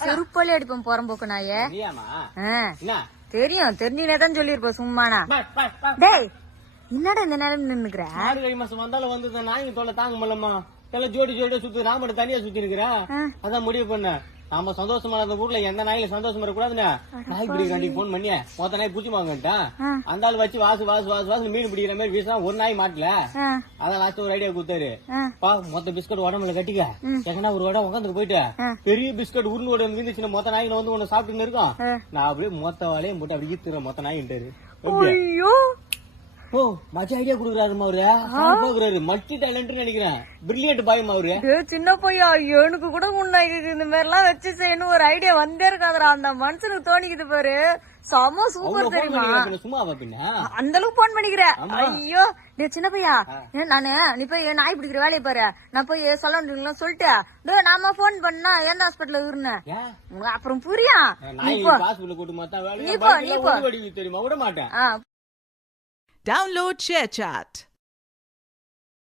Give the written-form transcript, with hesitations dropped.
செருப்பாலே அடிப்போம் போறம்போக்கு நாயே. தெரியும் தெரிஞ்சுதான் சொல்லிருப்போம் சும்மானா. டேய் என்னடா இந்த நேரம் நின்னுக்குற? 6 மாசம் வந்தாலும் வந்து நாய்ங்க தொல்லை தாங்க முடியலமா. எல்லாம் ஜோடி ஜோடியா சுத்து, நான் மட்டும் தனியா சுத்தி இருக்கிறேன். அதான் முடிவு பண்ண. நாம சந்தோஷமா இருந்த ஊர்ல எந்த நாயில சந்தோஷமா இருக்கக்கூடாதுன்னு நாய் பிடிக்கிறாண்டி போன் பண்ணி மொத்த நாய் புடிச்சு வாங்கிட்டான். அந்த ஆள் வச்சு வாசு வாசு வாசு வாசு மீன் பிடிக்கிற மாதிரி வீசா ஒரு நாய் மாட்டல. அதான் லாஸ்ட் ஒரு ஐடியா கொடுத்தாரு. மொத்த பிஸ்கட் உடம்புல கட்டிக்க எங்கன்னா ஒரு இடம் உட்காந்துட்டு போயிட்டு பெரிய பிஸ்கட் உருண்டு மீந்துச்சுன்னா மொத்த நாய்க்கு வந்து ஒண்ணு சாப்பிட்டுன்னு இருக்கோம். நான் அப்படியே மொத்த வாழையும் போட்டு அப்படி ஈத்துறேன் மொத்த நாயின்ட்டாரு. ஓ மச்ச ஐடியா குடுக்குறாருமா அவரு. மல்டி டேலண்ட் நினைக்கிறேன். பிரில்லியன்ட் பாயம் அவரு. சின்ன பையா எனக்கு கூட முன்னாடி இந்த மாதிரி எல்லாம் வச்சு செய்யணும் ஒரு ஐடியா வந்தே இருக்காதுரா. அந்த மனுஷனுக்கு தோணிக்குது பாரு. செம சூப்பர் தெரியுமா? சும்மா பின்ன அந்த அளவுக்கு போன் பண்ணிக்கிறேன். ஐயோ டே சின்ன பையா நானு நீ போய் நாய் பிடிக்கிற வேலையை பாரு. நான் போய் சொல்ல சொல்லிட்டு நாம போன் பண்ணா எந்த ஹாஸ்பிட்டல் இருந்தேன் அப்புறம் புரியா. நீ போ தெரியுமா விட மாட்டேன். Download ShareChat.